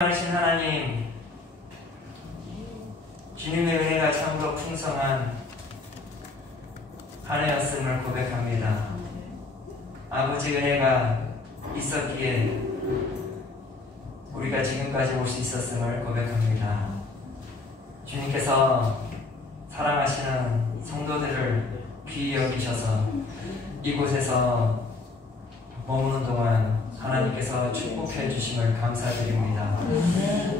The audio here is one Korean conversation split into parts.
하신 하나님, 주님의 은혜가 참으로 풍성한 한 해였음을 고백합니다. 아버지 은혜가 있었기에 우리가 지금까지 올 수 있었음을 고백합니다. 주님께서 사랑하시는 성도들을 귀히 여기셔서 이곳에서 머무는 동안 하나님께서 축복해 주심을 감사드립니다.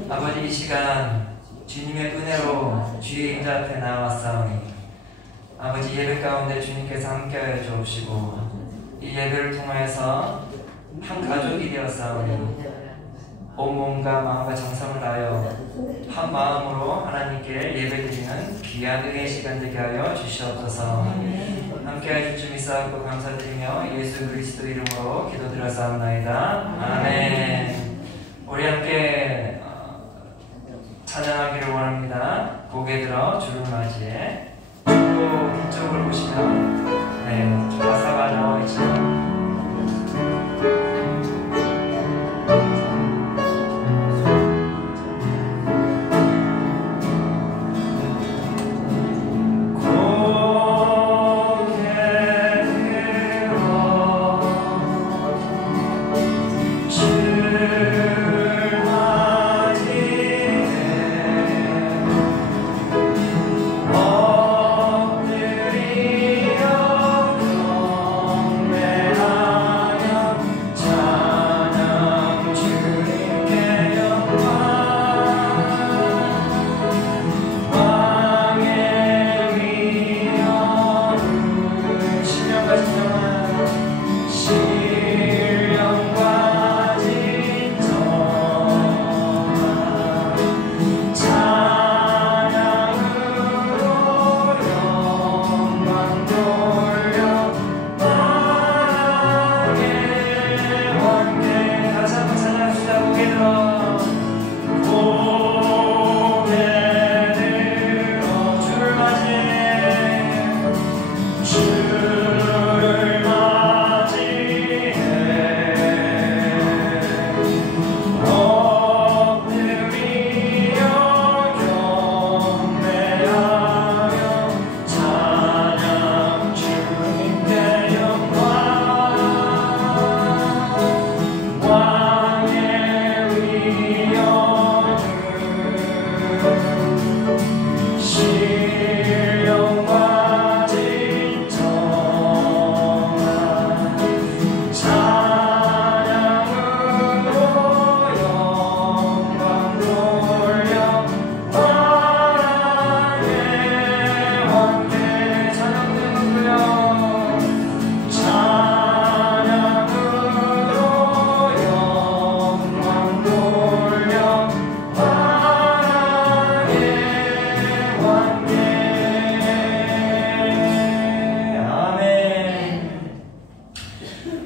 아버지, 이 시간 주님의 은혜로 주의 임자 앞에 나왔사오니 아버지, 예배 가운데 주님께서 함께하여 주옵시고 이 예배를 통하여서 한 가족이 되었사오니 온몸과 마음과 정성을 다하여 한 마음으로 하나님께 예배드리는 귀한 은혜의 시간 되게 하여 주시옵소서. 함께해 주심 있사옵고 감사드리며 예수 그리스도 이름으로 기도드렸사옵나이다. 아멘. 우리 함께 찬양하기를 원합니다. 고개 들어 주를 맞이해. 주로 뒤쪽을 보시면 가사가 나와 있죠.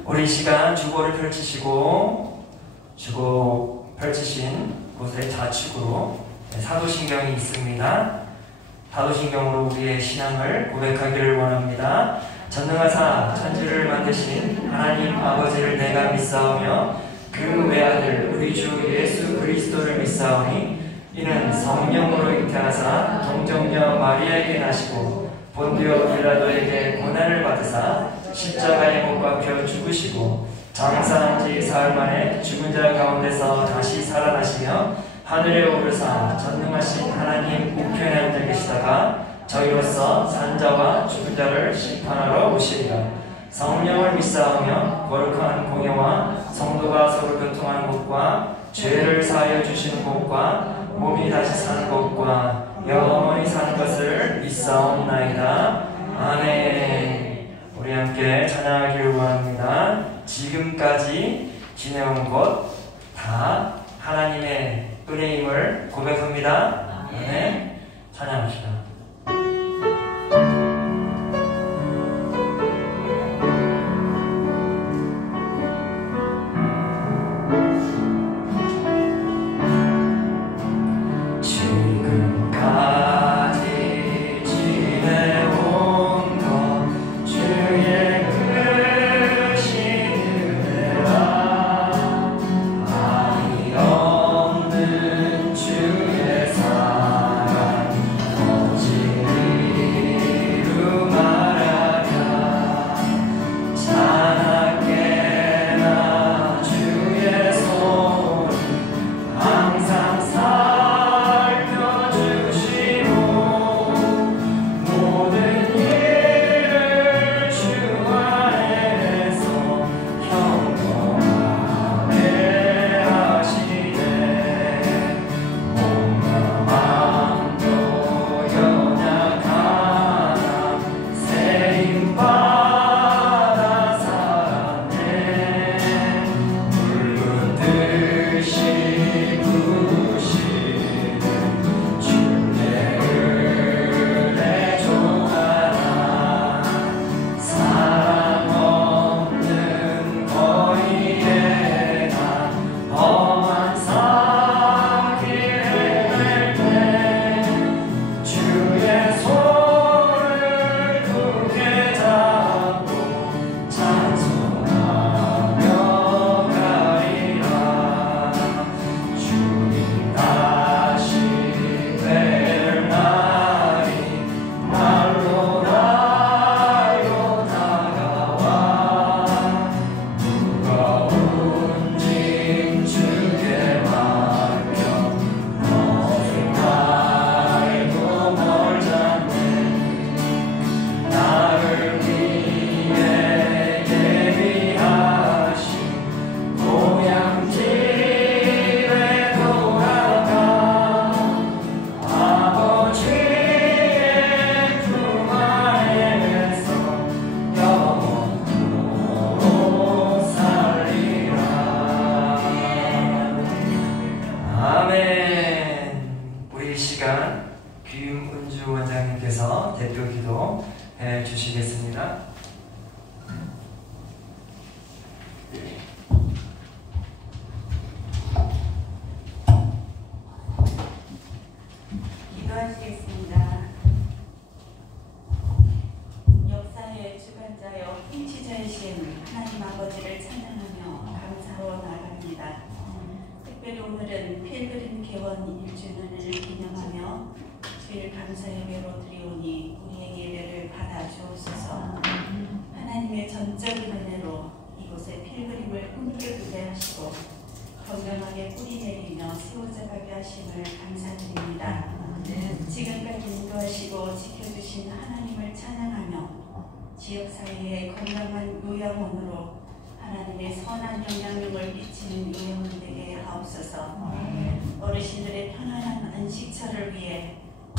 우리 시간 주보를 펼치시고 주보 펼치신 곳에 좌측으로 사도신경이 있습니다. 사도신경으로 우리의 신앙을 고백하기를 원합니다. 전능하사 천지를 만드신 하나님 아버지를 내가 믿사오며 그 외아들 우리 주 예수 그리스도를 믿사오니 이는 성령으로 잉태하사 동정녀 마리아에게 나시고 본디오 빌라도에게 고난을 받으사 십자가에 못 박혀 죽으시고 장사한 지 사흘 만에 죽은 자 가운데서 다시 살아나시며 하늘에 오르사 전능하신 하나님 우편에 앉아 계시다가 저희로서 산자와 죽은 자를 심판하러 오시리라. 성령을 믿사오며 거룩한 공예와 성도가 서로 교통하는 곳과 죄를 사하여 주시는 곳과 몸이 다시 사는 곳과 영원히 사는 것을 믿사옵나이다. 아멘. 우리 함께 찬양하기를 원합니다. 지금까지 지내온 곳 다 하나님의 은혜임을 고백합니다. 아멘. 찬양합시다. 없는 아멘. 우리 시간 김은주 원장님께서 대표 기도 해 주시겠습니다. 기도하시겠습니다. 역사의 주관자여 통치자이신 하나님 아버지를 찬양하며 감사로 나아갑니다. 특별히 오늘은 필그림 개원 1주년을 기념하며 주일 감사 예배로 드리오니 우리의 예배를 받아주옵소서. 하나님의 전적인 은혜로 이곳에 필그림을 꿈꾸게 하시고 건강하게 뿌리 내리며 세워져가게 하심을 감사드립니다. 지금까지 인도하시고 지켜주신 하나님을 찬양하며 지역사회에 건강한 요양원으로 하나님의 선한 영향력을 끼치는 요양원 되게 하옵소서. 어르신들의 편안한 안식처를 위해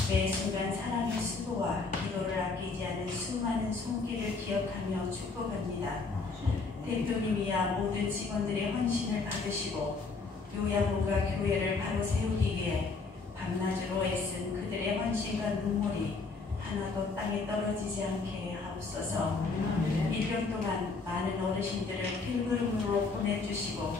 매 순간 사랑의 수고와 위로를 아끼지 않은 수많은 손길을 기억하며 축복합니다. 대표님이야 모든 직원들의 헌신을 받으시고 요양원과 교회를 바로 세우기 위해 밤낮으로 애쓴 그들의 헌신과 눈물이 하나도 땅에 떨어지지 않게 하옵소서. 1년 동안 많은 어르신들을 필그림으로 보내주시고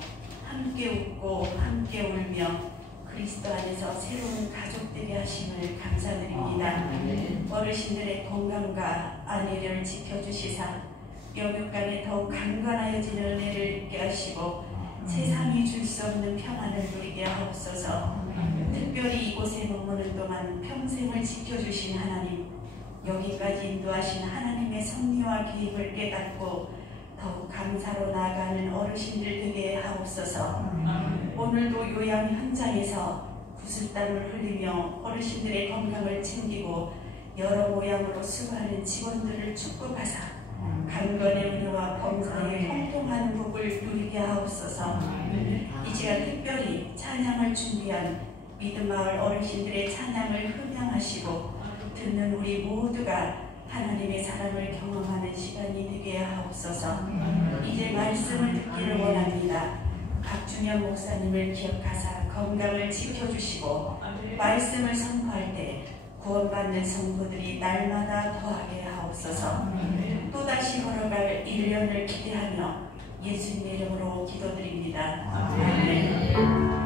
함께 웃고 함께 울며 그리스도 안에서 새로운 가족 되게 하심을 감사드립니다. 어르신들의 건강과 안위를 지켜주시사 영육간에 더욱 강건하여지는 은혜를 입게 하시고 세상이 줄 수 없는 평안을 누리게 하옵소서. 특별히 이곳에 머무는 동안 평생을 지켜주신 하나님, 여기까지 인도하신 하나님의 섭리와 계획을 깨닫고 더욱 감사로 나아가는 어르신들 되게 하옵소서. 오늘도 요양 현장에서 구슬땀을 흘리며 어르신들의 건강을 챙기고 여러 모양으로 수고하는 직원들을 축복하사 강건의 은혜와 범사에 형통한 복을 누리게 하옵소서. 이 시간 특별히 찬양을 준비한 믿음마을 어르신들의 찬양을 흠양하시고 듣는 우리 모두가 하나님의 사랑을 경험하는 시간이 되게 하옵소서. 이제 말씀을 듣기를 원합니다. 박준현 목사님을 기억하사 건강을 지켜주시고 말씀을 선포할 때 구원받는 성도들이 날마다 더하게 하옵소서. 또다시 걸어갈 1년을 기대하며 예수님의 이름으로 기도드립니다. 아멘.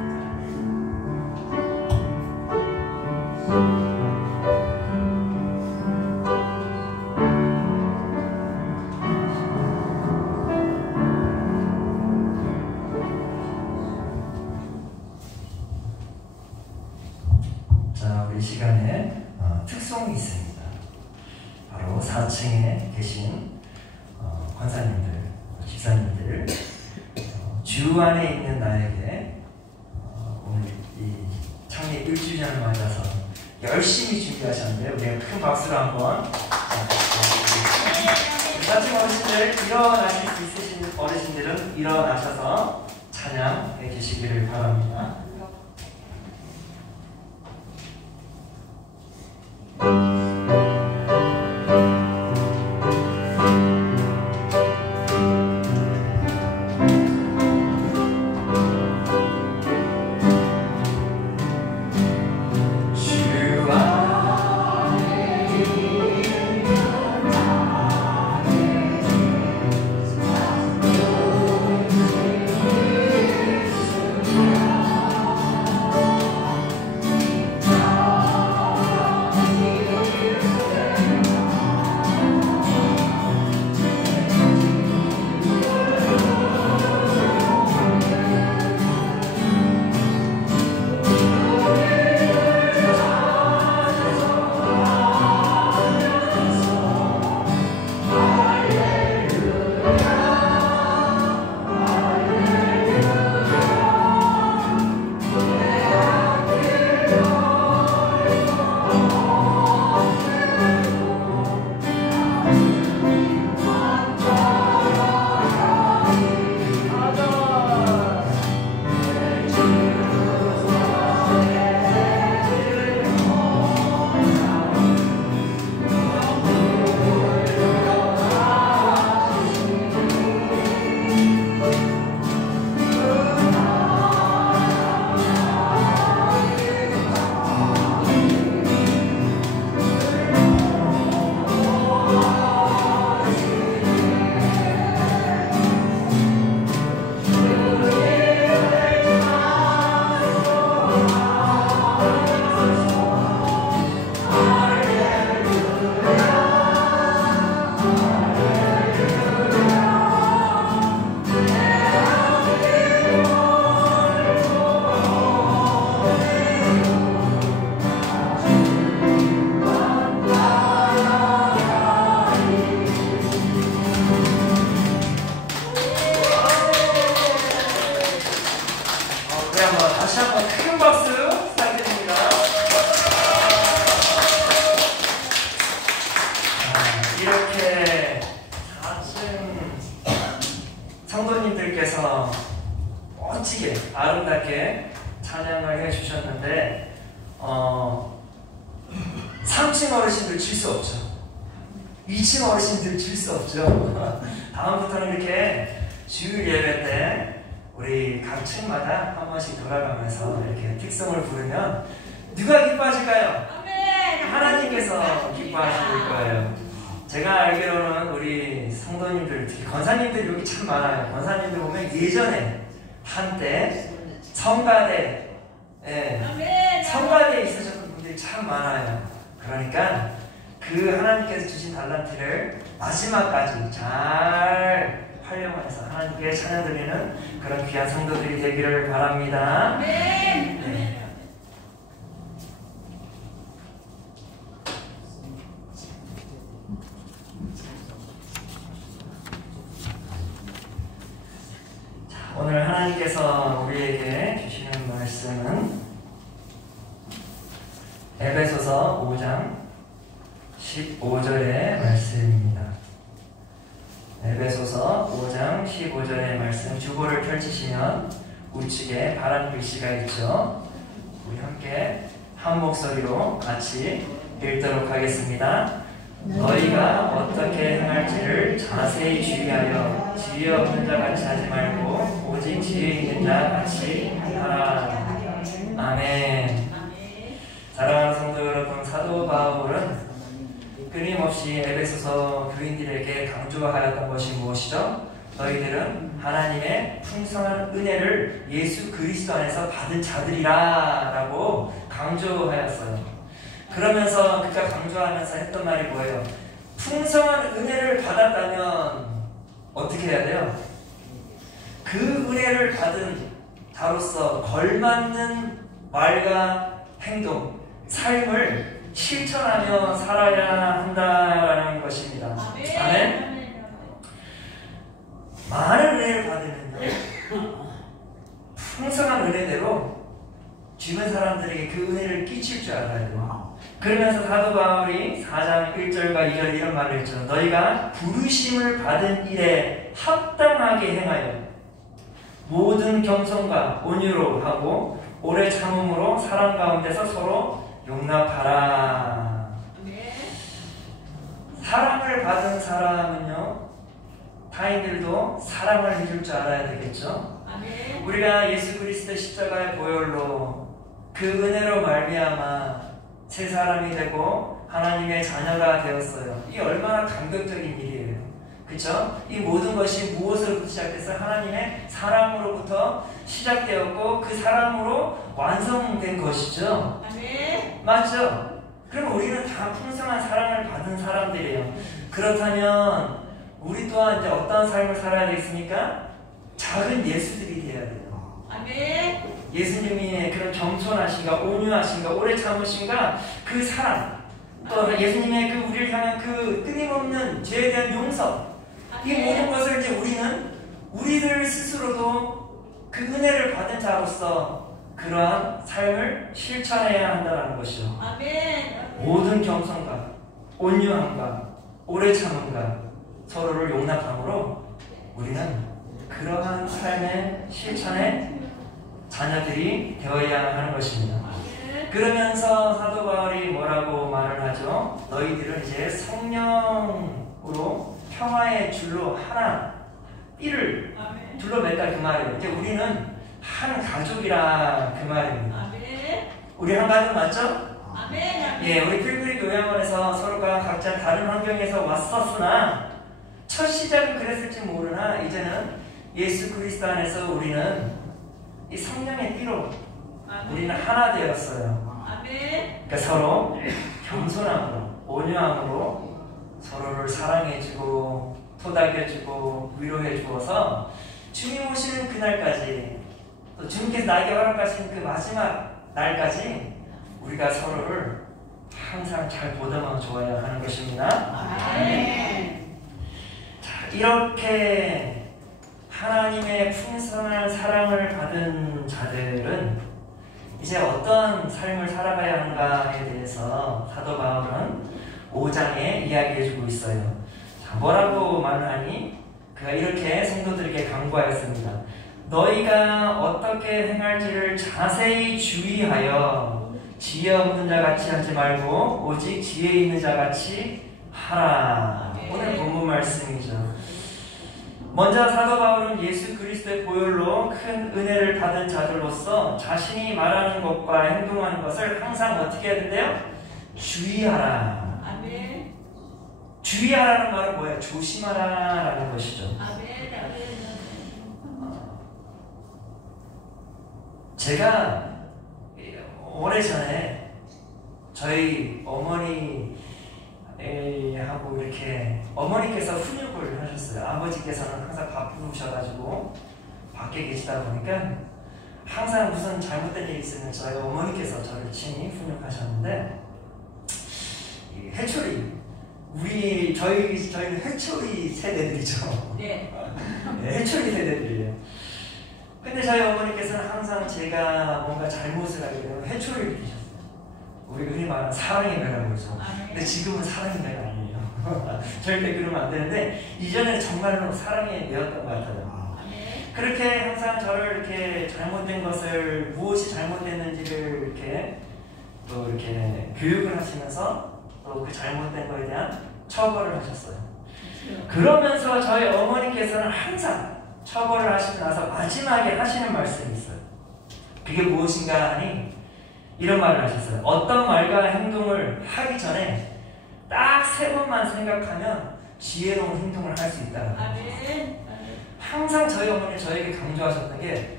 자, 우리 시간에 특송이 있습니다. 바로 4층에 계신 권사님들, 집사님들, 주 안에 있는 나에게 오늘 이 창립 1주년을 맞아서 열심히 준비하셨는데 우리가 큰 박수로 한번 4층 어르신들, 일어나실 수 있으신 어르신들은 일어나셔서 찬양해 주시기를 바랍니다. 주 하셨는데 3층 어르신들 질 수 없죠. 2층 어르신들 질 수 없죠. 다음부터는 이렇게 주일 예배 때 우리 각 층마다 한 번씩 돌아가면서 이렇게 특성을 부르면 누가 기뻐하실까요? 하나님께서 기뻐하실 거예요. 제가 알기로는 우리 성도님들, 특히 권사님들이 여기 참 많아요. 권사님들 보면 예전에 한때 성가대, 성가대에 있으셨던 분들이 참 많아요. 그러니까 그 하나님께서 주신 달란트를 마지막까지 잘 활용해서 하나님께 찬양 드리는 그런 귀한 성도들이 되기를 바랍니다. 네. 오늘 하나님께서 우리에게 주시는 말씀은 에베소서 5장 15절의 말씀입니다. 에베소서 5장 15절의 말씀, 주보를 펼치시면 우측에 파란 글씨가 있죠. 우리 함께 한 목소리로 같이 읽도록 하겠습니다. 너희가 어떻게 행할지를 자세히 주의하여 지혜 없는 자 같이 하지 말고 오직 지혜 있는 자 같이 하라. 아멘. 사랑하는 성도 여러분, 사도 바울은 끊임없이 에베소서 교인들에게 강조하였던 것이 무엇이죠? 너희들은 하나님의 풍성한 은혜를 예수 그리스도 안에서 받은 자들이라 라고 강조하였어요. 그러면서 그가 강조하면서 했던 말이 뭐예요? 풍성한 은혜를 받았다면 어떻게 해야 돼요? 그 은혜를 받은 자로서 걸맞는 말과 행동, 삶을 실천하며 살아야 한다라는 것입니다. 아멘? 많은 은혜를 받으면요, 풍성한 은혜대로 주변 사람들에게 그 은혜를 끼칠 줄 알아야 돼요. 그러면서 사도 바울이 4장 1절과 2절에 이런 말을 했죠. 너희가 부르심을 받은 일에 합당하게 행하여 모든 겸손과 온유로 하고 오래 참음으로 사랑 가운데서 서로 용납하라. 사랑을 받은 사람은요, 타인들도 사랑을 해줄 줄 알아야 되겠죠. 우리가 예수 그리스도 십자가의 보혈로 그 은혜로 말미암아 새 사람이 되고 하나님의 자녀가 되었어요. 이 얼마나 감격적인 일이에요. 그렇죠? 이 모든 것이 무엇으로부터 시작돼서 하나님의 사랑으로부터 시작되었고 그 사랑으로 완성된 것이죠. 맞죠? 그럼 우리는 다 풍성한 사랑을 받은 사람들이에요. 그렇다면 우리 또한 이제 어떤 삶을 살아야 되겠습니까? 작은 예수들이 되어야 돼요. 예수님의 그런 겸손하신가, 온유하신가, 오래 참으신가, 그 사랑, 또 예수님의 그 우리를 향한 그 끊임없는 죄에 대한 용서, 이 모든 것을 이제 우리는 우리들 스스로도 그 은혜를 받은 자로서 그러한 삶을 실천해야 한다는 것이죠. 모든 겸손과 온유함과 오래 참음과 서로를 용납함으로 우리는 그러한 삶의 실천에 자녀들이 되어야 하는 것입니다. 그러면서 사도 바울이 뭐라고 말을 하죠? 너희들은 이제 성령으로 평화의 줄로 하나, 삐를 줄로 맺다 그 말이에요. 이제 우리는 한 가족이라 그 말입니다. 우리 한 가족 맞죠? 예, 우리 필그리 교회원에서 서로가 각자 다른 환경에서 왔었으나 첫 시작은 그랬을지 모르나 이제는 예수 그리스도 안에서 우리는 이 성령의 띠로 우리는 하나 되었어요. 그러니까 서로 겸손함으로, 온유함으로 서로를 사랑해주고 토닥여주고 위로해주어서 주님 오시는 그날까지, 또 주님께서 나에게 허락하신 그 마지막 날까지 우리가 서로를 항상 잘 보듬어 주어야 하는 것입니다. 자, 이렇게 하나님의 풍성한 사랑을 받은 자들은 이제 어떤 삶을 살아가야 하는가에 대해서 사도 바울은 5장에 이야기해주고 있어요. 자, 뭐라고 말을 하니? 그가 이렇게 성도들에게 강구하였습니다. 너희가 어떻게 행할지를 자세히 주의하여 지혜 없는 자 같이 하지 말고 오직 지혜 있는 자 같이 하라. 오늘 본문 말씀이죠. 먼저 사도 바울은 예수 그리스도의 보혈로 큰 은혜를 받은 자들로서 자신이 말하는 것과 행동하는 것을 항상 어떻게 해야 된대요? 주의하라. 아멘. 주의하라는 말은 뭐예요? 조심하라라는 것이죠. 아멘. 제가 오래전에 저희 어머니하고 이렇게 어머니께서 훈육을 하셨어요. 아버지께서는 항상 바쁘셔가지고 밖에 계시다 보니까 항상 무슨 잘못된 일이 있으면 저희 어머니께서 저를 친히 훈육하셨는데 해초리 저희는 해초리 세대들이죠. 네. 해초리 세대들이에요. 근데 저희 어머니께서는 항상 제가 뭔가 잘못을 하게 되면 해초리를 드리셨어요. 우리가 흔히 말하는 사랑의 배라고 그러죠. 근데 지금은 사랑의 배가 아니에요. 절대 그러면 안 되는데 이전에는 정말로 사랑의 배였던 것 같아요. 그렇게 항상 저를 이렇게 잘못된 것을 무엇이 잘못됐는지를 이렇게 또 이렇게 교육을 하시면서 또 그 잘못된 것에 대한 처벌을 하셨어요. 그러면서 저희 어머니께서는 항상 처벌을 하시고 나서 마지막에 하시는 말씀이 있어요. 그게 무엇인가 하니 이런 말을 하셨어요. 어떤 말과 행동을 하기 전에 딱 3번만 생각하면 지혜로운 행동을 할 수 있다. 아멘. 항상 저희 어머니 저에게 강조하셨던 게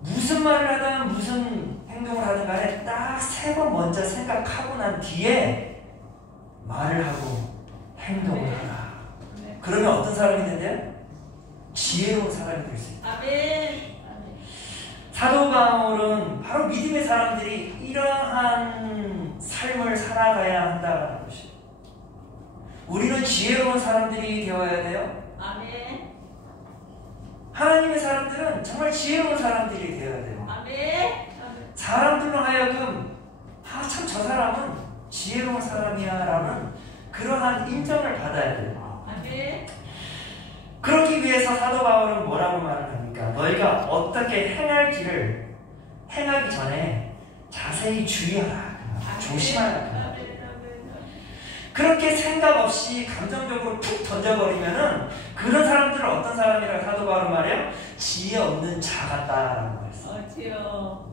무슨 말을 하든 무슨 행동을 하든 간에 딱 3번 먼저 생각하고 난 뒤에 말을 하고 행동을 하라. 그러면 어떤 사람이 있는데요? 지혜로운 사람이 될 수 있다. 아멘. 사도 바울은 바로 믿음의 사람들이 이러한 삶을 살아가야 한다는 것이에요. 우리는 지혜로운 사람들이 되어야 돼요. 아멘. 하나님의 사람들은 정말 지혜로운 사람들이 되어야 돼요. 아멘. 사람들로 하여금 참 저 사람은 지혜로운 사람이야 라는 그러한 인정을 받아야 돼요. 아멘. 그러기 위해서 사도 바울은 뭐라고 말을 합니까? 너희가 어떻게 행할지를 행하기 전에 자세히 주의하라. 조심하라. 그렇게 생각 없이 감정적으로 툭 던져버리면은 그런 사람들은 어떤 사람이라고 사도 바울은 말해요? 지혜 없는 자 같다라는 거였어요.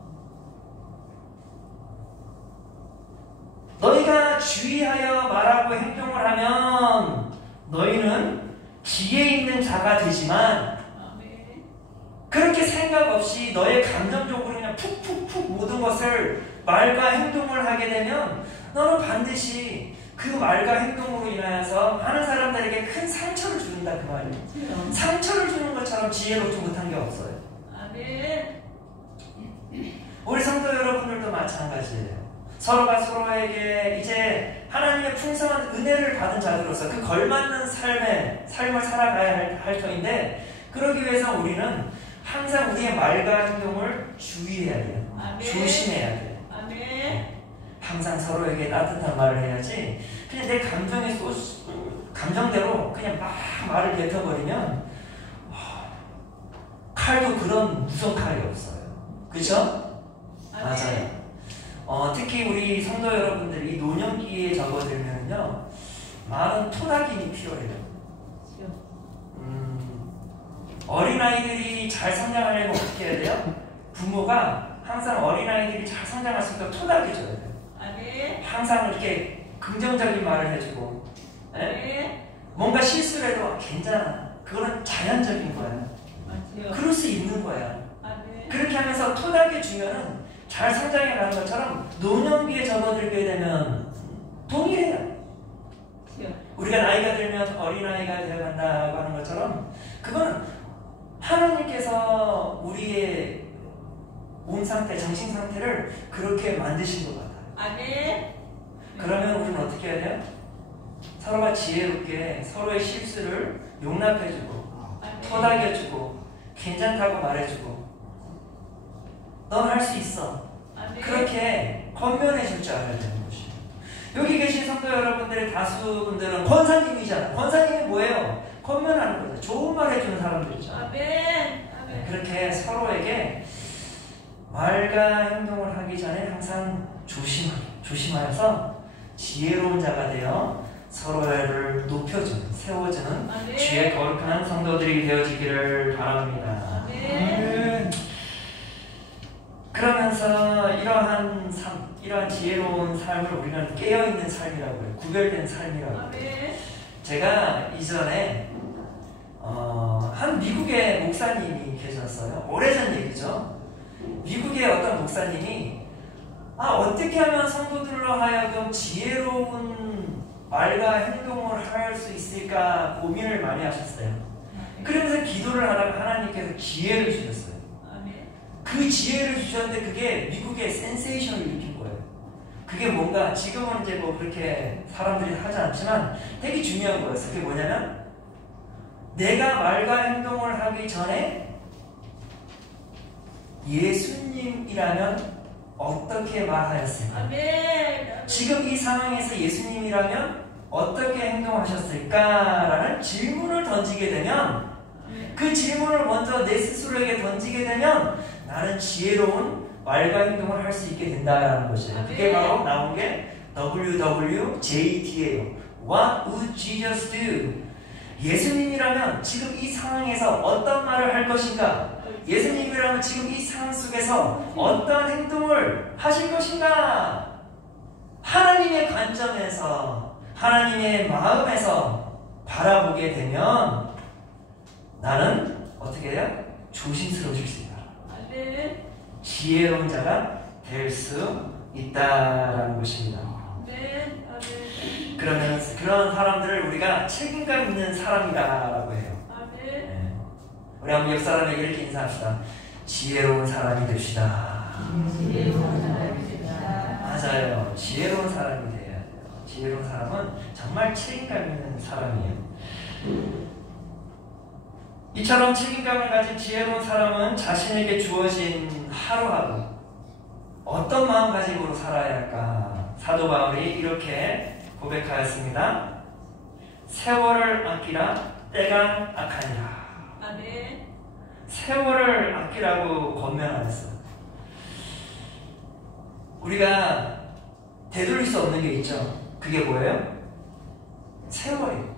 너희가 주의하여 말하고 행동을 하면 너희는 지혜 있는 자가 되지만 그렇게 생각 없이 너의 감정적으로 그냥 푹푹푹 모든 것을 말과 행동을 하게 되면 너는 반드시 그 말과 행동으로 인하여서 많은 사람들에게 큰 상처를 준다 그 말이에요. 상처를 주는 것처럼 지혜롭지 못한 게 없어요. 우리 성도 여러분들도 마찬가지예요. 서로가 서로에게 이제 하나님의 풍성한 은혜를 받은 자들로서 그 걸맞는 삶을 살아가야 할 터인데 그러기 위해서 우리는 항상 우리의 말과 행동을 주의해야 돼요. 조심해야 돼요. 항상 서로에게 따뜻한 말을 해야지 그냥 내 감정대로 그냥 막 말을 뱉어버리면 칼도 그런 무서운 칼이 없어요. 그렇죠? 맞아요. 특히 우리 성도 여러분들이 노년기에 접어들면요 많은 토닥임이 필요해요. 어린아이들이 잘 성장하려면 어떻게 해야 돼요? 부모가 항상 어린아이들이 잘 성장할 수 있도록 토닥여줘야 돼요. 항상 이렇게 긍정적인 말을 해주고 뭔가 실수를 해도 괜찮아. 그거는 자연적인 거야. 그럴 수 있는 거야. 그렇게 하면서 토닥여주면은 잘 성장해 가는 것처럼 노년기에 접어들게 되면 동일해요. 우리가 나이가 들면 어린아이가 되어간다고 하는 것처럼 그건 하나님께서 우리의 몸 상태, 정신 상태를 그렇게 만드신 것 같아요. 그러면 우리는 어떻게 해야 돼요? 서로가 지혜롭게 서로의 실수를 용납해주고 토닥여주고 괜찮다고 말해주고 넌 할 수 있어. 그렇게 권면해 줄 줄 알아야 되는 것이에요. 여기 계신 성도 여러분들의 다수분들은 권사님이잖아. 권사님이 뭐예요? 권면하는 거죠. 좋은 말 해주는 사람들이죠. 그렇게 서로에게 말과 행동을 하기 전에 항상 조심하여서 지혜로운 자가 되어 서로를 높여주는, 세워주는 주의 거룩한 성도들이 되어지기를 바랍니다. 그러면서 이러한 삶, 이러한 지혜로운 삶을 우리는 깨어있는 삶이라고 해요. 구별된 삶이라고 해요. 제가 이전에 한 미국의 목사님이 계셨어요. 오래전 얘기죠. 미국의 어떤 목사님이 어떻게 하면 성도들로 하여금 지혜로운 말과 행동을 할 수 있을까 고민을 많이 하셨어요. 그러면서 기도를 하다가 하나님께서 기회를 주셨어요. 그 지혜를 주셨는데 그게 미국의 센세이션을 일으킨 거예요. 그게 뭔가 지금은 이제 뭐 그렇게 사람들이 하지 않지만 되게 중요한 거였어요. 그게 뭐냐면 내가 말과 행동을 하기 전에 예수님이라면 어떻게 말하였을까? 지금 이 상황에서 예수님이라면 어떻게 행동하셨을까라는 질문을 던지게 되면 그 질문을 먼저 내 스스로에게 던지게 되면 나는 지혜로운 말과 행동을 할 수 있게 된다라는 것이에요. 그게 바로 나온 게 WWJD예요. What would Jesus do? 예수님이라면 지금 이 상황에서 어떤 말을 할 것인가? 예수님이라면 지금 이 상황 속에서 어떤 행동을 하실 것인가? 하나님의 관점에서, 하나님의 마음에서 바라보게 되면 나는 어떻게 해요? 조심스러워질 수 있다. 지혜로운 자가 될 수 있다라는 것입니다. 그러면 그런 사람들을 우리가 책임감 있는 사람이라고 해요. 우리 한번 옆 사람에게 이렇게 인사합시다. 지혜로운 사람이 됩시다. 맞아요. 지혜로운 사람이 돼야 돼요. 지혜로운 사람은 정말 책임감 있는 사람이에요. 이처럼 책임감을 가진 지혜로운 사람은 자신에게 주어진 하루하루 어떤 마음가짐으로 살아야 할까? 사도 바울이 이렇게 고백하였습니다. 세월을 아끼라 때가 악하니라. 세월을 아끼라고 권면하였어요. 우리가 되돌릴 수 없는 게 있죠. 그게 뭐예요? 세월이에요.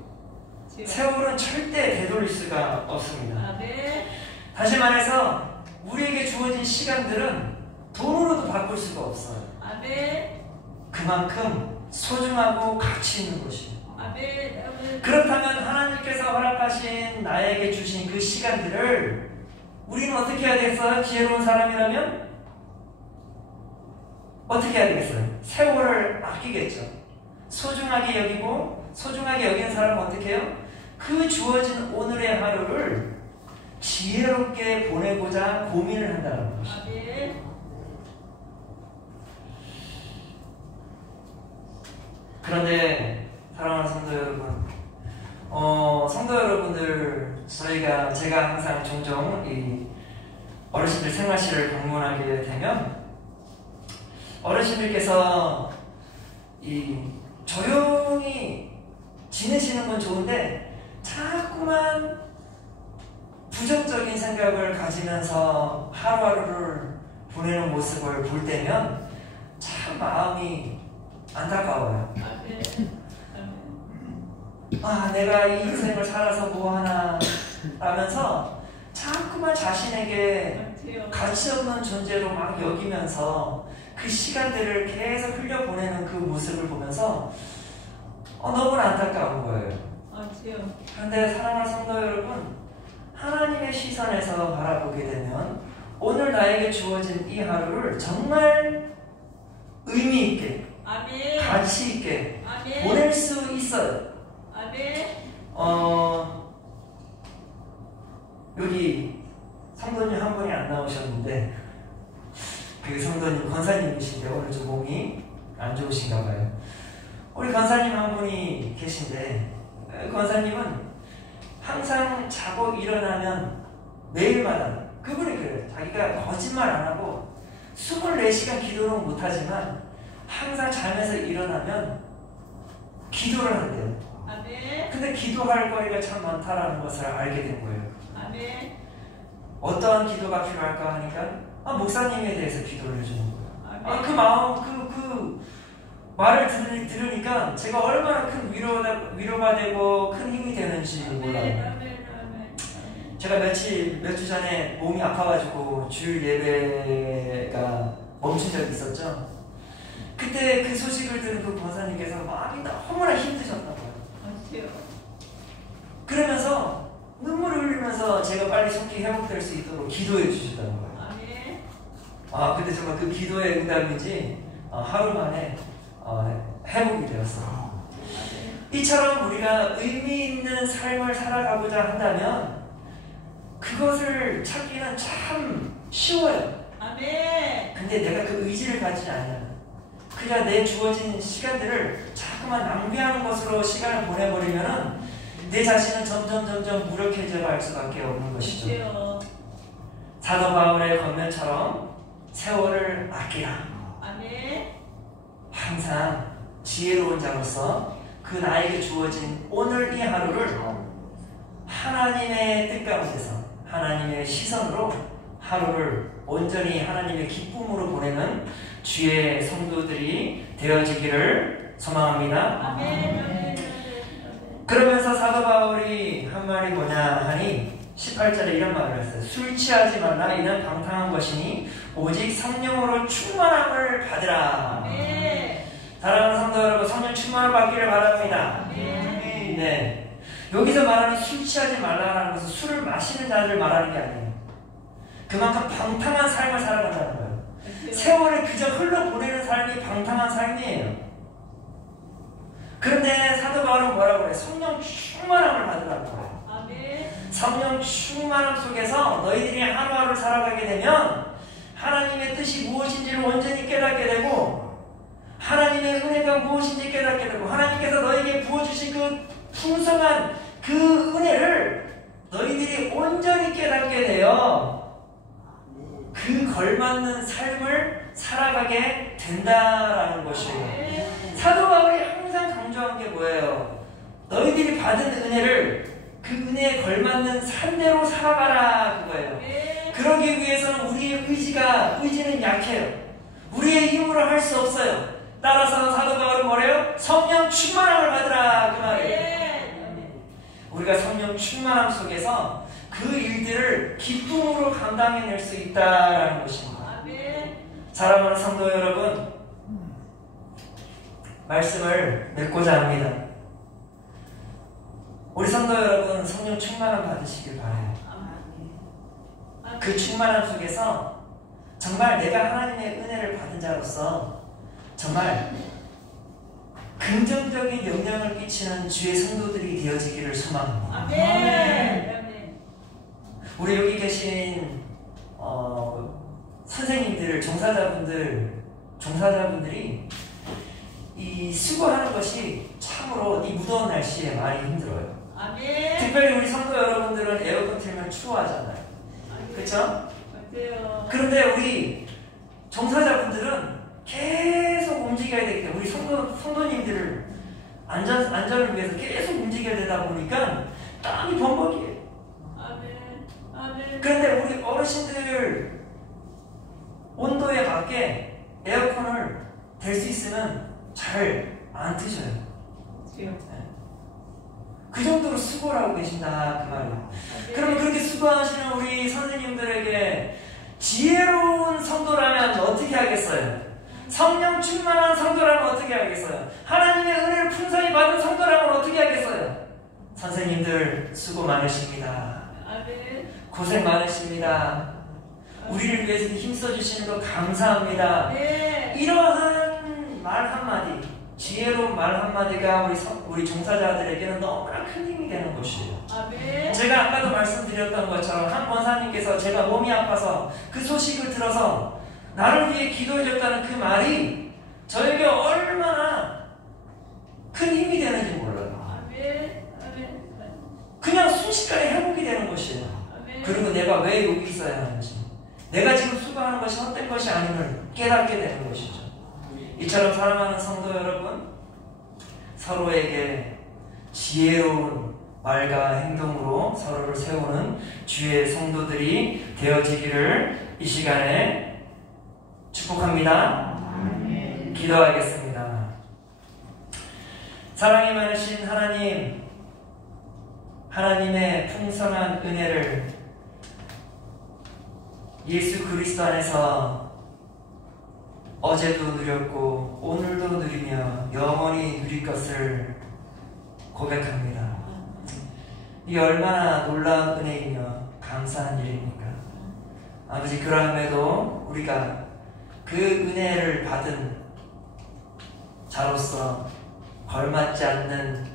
세월은 절대 되돌릴 수가 없습니다. 다시 말해서 우리에게 주어진 시간들은 돈으로도 바꿀 수가 없어요. 그만큼 소중하고 가치 있는 것이에요. 그렇다면 하나님께서 허락하신 나에게 주신 그 시간들을 우리는 어떻게 해야 되겠어요? 지혜로운 사람이라면 어떻게 해야 되겠어요? 세월을 아끼겠죠. 소중하게 여기고 소중하게 여기는 사람은 어떻게 해요? 그 주어진 오늘의 하루를 지혜롭게 보내고자 고민을 한다는 것이죠. 그런데 사랑하는 성도 여러분, 성도 여러분들, 제가 항상 종종 이 어르신들 생활실을 방문하게 되면 어르신들께서 이 조용히 지내시는 건 좋은데 자꾸만 부정적인 생각을 가지면서 하루하루를 보내는 모습을 볼 때면 참 마음이 안타까워요. 내가 이 인생을 살아서 뭐하나 라면서 자꾸만 자신에게 가치 없는 존재로 막 여기면서 그 시간들을 계속 흘려보내는 그 모습을 보면서 너무나 안타까운 거예요. 그런데 사랑하는 성도 여러분, 하나님의 시선에서 바라보게 되면 오늘 나에게 주어진 이 하루를 정말 의미 있게, 가치 있게 보낼 수 있어요. 여기 성도님 한 분이 안 나오셨는데 그 성도님 권사님이신데 오늘 좀 몸이 안 좋으신가 봐요. 우리 권사님 한 분이 계신데 권사님은 항상 자고 일어나면 매일마다 그분이 그래요. 자기가 거짓말 안 하고 24시간 기도는 못하지만 항상 잠에서 일어나면 기도를 한대요. 근데 기도할 거리가 참 많다라는 것을 알게 된 거예요. 어떠한 기도가 필요할까 하니까 목사님에 대해서 기도를 해주는 거예요. 그 마음, 그 말을 들으니까 제가 얼마나 큰 위로가 되고 큰 힘이 되는지 몰라요. 제가 몇 주 전에 몸이 아파가지고 주일 예배가 멈춘 적이 있었죠. 그때 그 소식을 들은 그 권사님께서 마음이 너무나 힘드셨나 봐요. 그러면서 눈물을 흘리면서 제가 빨리 속히 회복될 수 있도록 기도해 주시다는 거예요. 근데 정말 그 기도의 응답인지 하루 만에 회복이 되었어요. 이처럼 우리가 의미 있는 삶을 살아가고자 한다면 그것을 찾기는 참 쉬워요. 근데 내가 그 의지를 가지지 않으면 그냥 내 주어진 시간들을 자꾸만 낭비하는 것으로 시간을 보내버리면 내 자신은 점점 무력해져 갈 수밖에 없는 것이죠. 사도 바울의 권면처럼 세월을 아끼라. 항상 지혜로운 자로서 그 나에게 주어진 오늘 이 하루를 하나님의 뜻 가운데서 하나님의 시선으로 하루를 온전히 하나님의 기쁨으로 보내는 주의 성도들이 되어지기를 소망합니다. 그러면서 사도 바울이 한 말이 뭐냐 하니 18절에 이런 말을 했어요. 술 취하지 말라. 이는 방탕한 것이니 오직 성령으로 충만함을 받으라. 사랑하는 성도 여러분, 성령 충만을 받기를 바랍니다. 네. 여기서 말하는 술 취하지 말라라는 것은 술을 마시는 자를 말하는 게 아니에요. 그만큼 방탕한 삶을 살아간다는 거예요. 세월을 그저 흘러보내는 삶이 방탕한 삶이에요. 그런데 사도 바울은 뭐라고 그래요? 성령 충만함을 받으라고 그래요. 성령 충만함 속에서 너희들이 하루하루 살아가게 되면 하나님의 뜻이 무엇인지를 온전히 깨닫게 되고 하나님의 은혜가 무엇인지 깨닫게 되고 하나님께서 너에게 부어주신 그 풍성한 그 은혜를 너희들이 온전히 깨닫게 되어 그 걸맞는 삶을 살아가게 된다라는 것이에요. 사도 바울이 항상 강조한 게 뭐예요? 너희들이 받은 은혜를 그 은혜에 걸맞는 삶대로 살아가라 그거예요. 그러기 위해서는 우리의 의지는 약해요. 우리의 힘으로 할 수 없어요. 따라서 사도 바울은 뭐래요? 성령 충만함을 받으라 그 말이에요. 우리가 성령 충만함 속에서 그 일들을 기쁨으로 감당해낼 수 있다라는 것입니다. 사랑하는 성도 여러분, 말씀을 맺고자 합니다. 우리 성도 여러분, 성령 충만함 받으시길 바라요. 그 충만함 속에서 정말 내가 하나님의 은혜를 받은 자로서 정말 긍정적인 영향을 끼치는 주의 성도들이 되어지기를 소망합니다. 아멘. 우리 여기 계신 선생님들, 종사자분들이 이 수고하는 것이 참으로 이 무더운 날씨에 많이 힘들어요. 아멘. 특별히 우리 성도 여러분들은 에어컨 틀면 추워하잖아요. 그렇죠? 그런데 우리 종사자분들은 계속 움직여야 되기 때문에 우리 성도님들을 안전을 위해서 계속 움직여야 되다 보니까 땀이 범벅이에요. 그런데 우리 어르신들 온도에 맞게 에어컨을 댈 수 있으면 잘 안 트셔요. 그 정도로 수고를 하고 계신다 그 말이에요. 그러면 그렇게 수고하시는 우리 선생님들에게 지혜로운 성도라면 어떻게 하겠어요? 성령 충만한 성도라면 어떻게 하겠어요? 하나님의 은혜를 풍성히 받은 성도라면 어떻게 하겠어요? 선생님들 수고 많으십니다. 고생 많으십니다. 우리를 위해서 힘써주시는 거 감사합니다. 이러한 말 한마디, 지혜로운 말 한마디가 우리 종사자들에게는 너무나 큰 힘이 되는 것이에요. 제가 아까도 말씀드렸던 것처럼 한 권사님께서 제가 몸이 아파서 그 소식을 들어서 나를 위해 기도해줬다는 그 말이 저에게 얼마나 큰 힘이 되는지 몰라요. 그냥 순식간에 회복이 되는 것이에요. 그리고 내가 왜 여기 있어야 하는지, 내가 지금 수고하는 것이 헛된 것이 아님을 깨닫게 되는 것이죠. 이처럼 사랑하는 성도 여러분, 서로에게 지혜로운 말과 행동으로 서로를 세우는 주의 성도들이 되어지기를 이 시간에 축복합니다. 기도하겠습니다. 사랑이 많으신 하나님, 하나님의 풍성한 은혜를 예수 그리스도 안에서 어제도 누렸고 오늘도 누리며 영원히 누릴 것을 고백합니다. 이게 얼마나 놀라운 은혜이며 감사한 일입니까? 아버지, 그러함에도 우리가 그 은혜를 받은 자로서 걸맞지 않는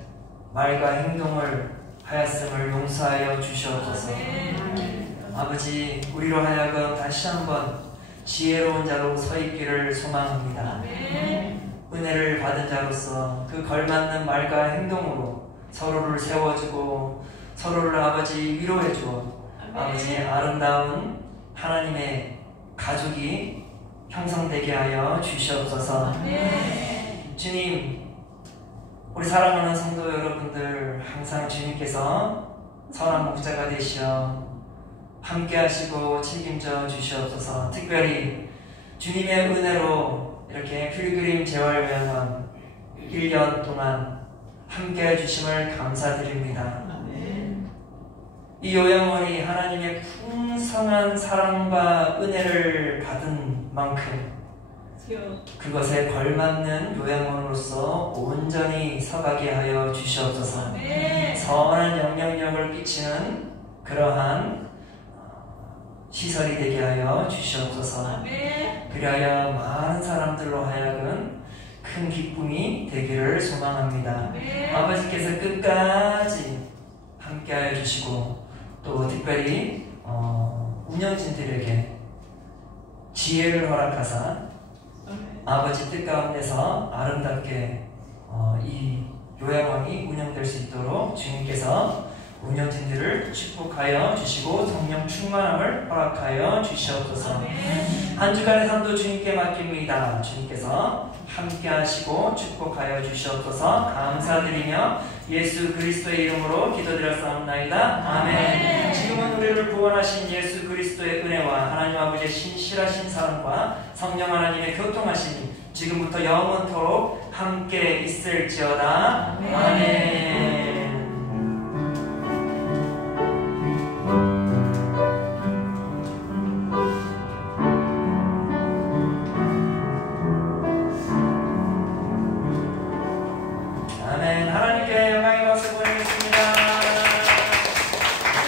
말과 행동을 하였음을 용서하여 주시옵소서. 아버지, 우리로 하여금 다시 한번 지혜로운 자로 서 있기를 소망합니다. 은혜를 받은 자로서 그 걸맞는 말과 행동으로 서로를 세워주고 서로를 아버지 위로해주어 아버지 아름다운 하나님의 가족이 형성되게 하여 주시옵소서. 주님, 우리 사랑하는 성도 여러분들 항상 주님께서 선한 목자가 되시어 함께 하시고 책임져 주시옵소서. 특별히 주님의 은혜로 이렇게 필그림 재활요양원 1년 동안 함께 해주심을 감사드립니다. 이 요양원이 하나님의 풍성한 사랑과 은혜를 받은 만큼 그것에 걸맞는 요양원으로서 온전히 서가게 하여 주시옵소서. 선한 영향력을 끼치는 그러한 시설이 되게 하여 주시옵소서. 그리하여 많은 사람들로 하여금 큰 기쁨이 되기를 소망합니다. 아버지께서 끝까지 함께하여 주시고 또 특별히 운영진들에게 지혜를 허락하사 아버지 뜻 가운데서 아름답게 이 요양원이 운영될 수 있도록 주님께서 운영진들을 축복하여 주시고 성령 충만함을 허락하여 주시옵소서. 한 주간의 삶도 주님께 맡깁니다. 주님께서 함께 하시고 축복하여 주시옵소서. 감사드리며 예수 그리스도의 이름으로 기도드렸사옵나이다. 아멘. 지금은 우리를 구원하신 예수 그리스도의 은혜와 하나님 아버지의 신실하신 사랑과 성령 하나님의 교통하심이 지금부터 영원토록 함께 있을지어다. 아멘.